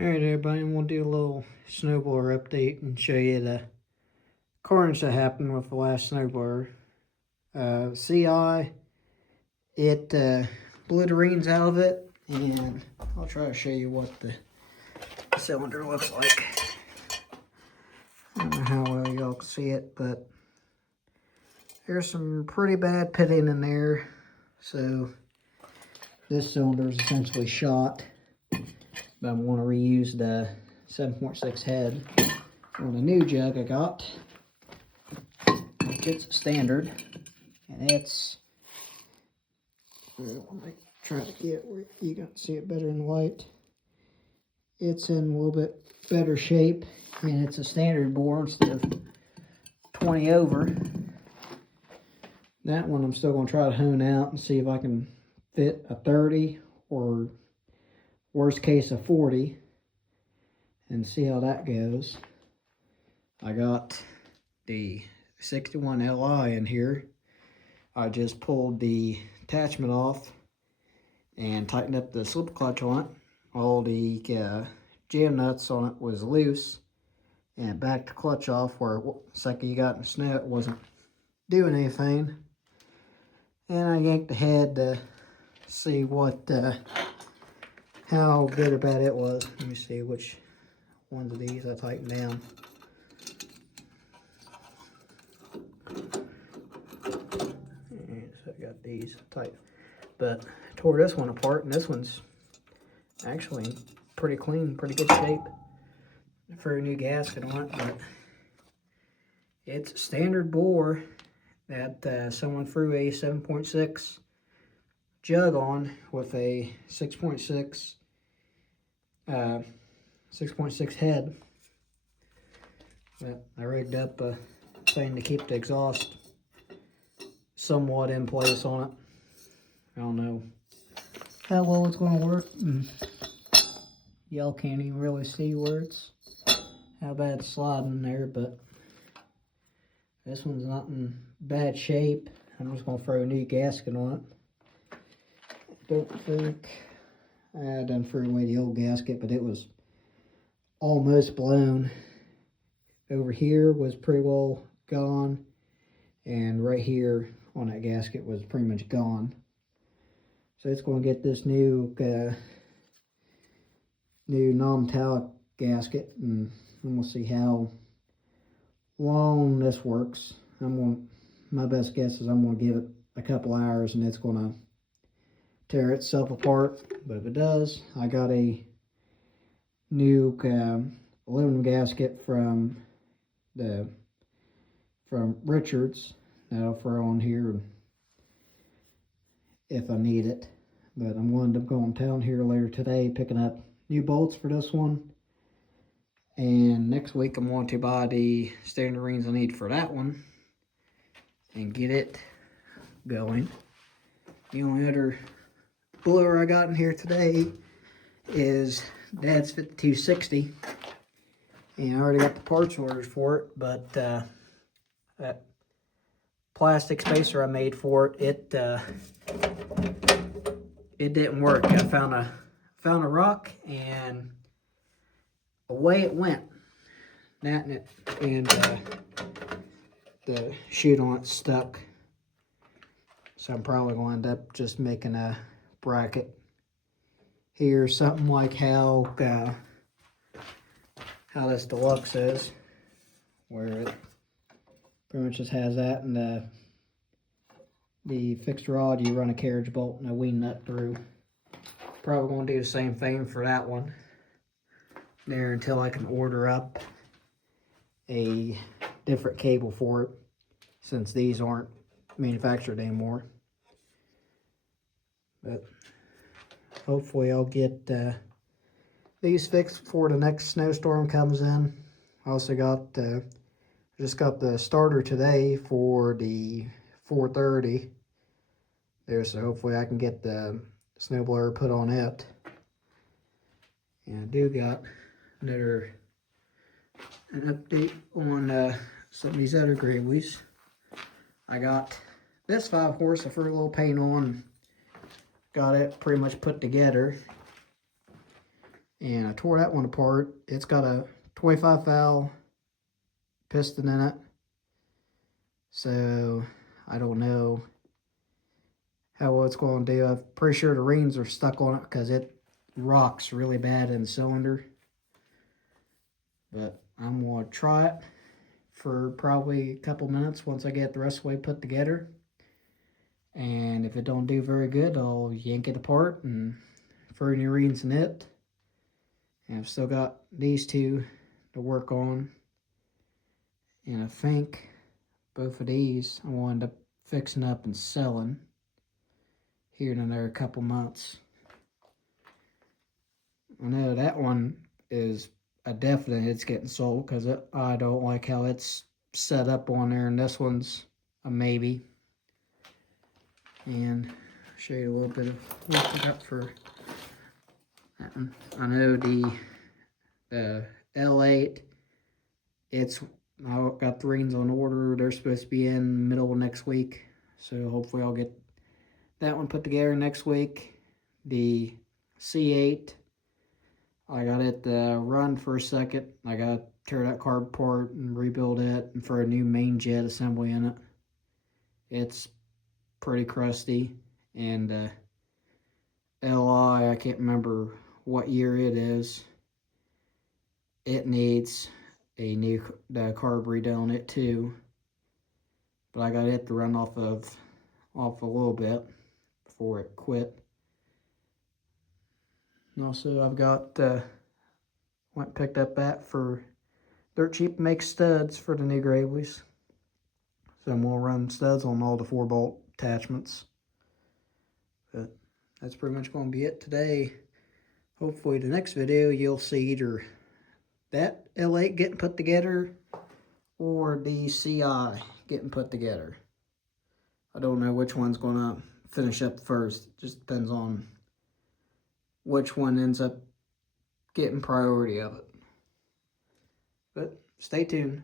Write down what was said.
Alright everybody, we'll do a little snowblower update and show you the carnage that happened with the last snowblower. CI, it blew the rings out of it, and I'll try to show you what the cylinder looks like. I don't know how well y'all can see it, but there's some pretty bad pitting in there. So this cylinder is essentially shot. But I'm going to reuse the 7.6 head on the new jug I got, which it's standard, and it's, let me try to get where you can see it better in the light. It's in a little bit better shape, and it's a standard bore instead of 20 over. That one I'm still going to try to hone out and see if I can fit a 30 or worst case a 40 and see how that goes. I got the 61 Li in here. I just pulled the attachment off and tightened up the slip clutch on it. All the jam nuts on it was loose, and backed the clutch off where the second you got in the snow it wasn't doing anything. And I yanked the head to see what how good or bad it was. Let me see which ones of these I tightened down. And so I got these tight, but I tore this one apart, and this one's actually pretty clean, pretty good shape for a new gasket on it. But it's standard bore that someone threw a 7.6 jug on with a 6.6 head. But I rigged up a thing to keep the exhaust somewhat in place on it. I don't know how well it's going to work. Y'all can't even really see where it's, how bad it's sliding there, but this one's not in bad shape. I'm just going to throw a new gasket on it. Don't think I done threw away the old gasket, but it was almost blown. Over here was pretty well gone, and right here on that gasket was pretty much gone. So it's going to get this new non-metallic gasket, and I'm going to see how long this works. My best guess is I'm going to give it a couple hours and it's going to tear itself apart. But if it does, I got a new aluminum gasket from Richards that I'll throw on here if I need it. But I'm going to go in town here later today picking up new bolts for this one, and next week I'm going to buy the standard rings I need for that one and get it going. The only other blower I got in here today is Dad's 5260, and I already got the parts orders for it, but that plastic spacer I made for it, it didn't work. I found a rock and away it went. That and the chute on it stuck. So I'm probably going to end up just making a bracket here, something like how this deluxe is, where it pretty much just has that, and the fixed rod you run a carriage bolt and a wing nut through. Probably going to do the same thing for that one there until I can order up a different cable for it, since these aren't manufactured anymore. But hopefully I'll get these fixed before the next snowstorm comes in. I also got just got the starter today for the 430 there, so hopefully I can get the snowblower put on it. And I do got an update on some of these other Greywys. I got this 5-horse I threw a little paint on, got it pretty much put together, and I tore that one apart. It's got a 25 valve piston in it, so I don't know how well it's going to do. I'm pretty sure the rings are stuck on it because it rocks really bad in the cylinder. But I'm going to try it for probably a couple minutes once I get the rest of the way put together. And if it don't do very good, I'll yank it apart and throw new rings in it. And I've still got these two to work on. And I think both of these I will end up fixing up and selling here in another couple months. I know that one is a definite it's getting sold because I don't like how it's set up on there, and this one's a maybe. And I'll show you a little bit of what we got for that one. I know the L8, I got the rings on order. They're supposed to be in the middle of next week, so hopefully I'll get that one put together next week. The C8, I got it run for a second. I got to tear that carb apart and rebuild it and for a new main jet assembly in it. It's pretty crusty. And LI, I can't remember what year it is. It needs the carb redone on it too. But I got it to run off a little bit before it quit. And also I've got went and picked up that for dirt cheap to make studs for the new Graveleys. So I'm gonna run studs on all the 4-bolt attachments. But that's pretty much gonna be it today. Hopefully the next video you'll see either that L8 getting put together or the CI getting put together. I don't know which one's gonna finish up first. It just depends on which one ends up getting priority of it. But stay tuned.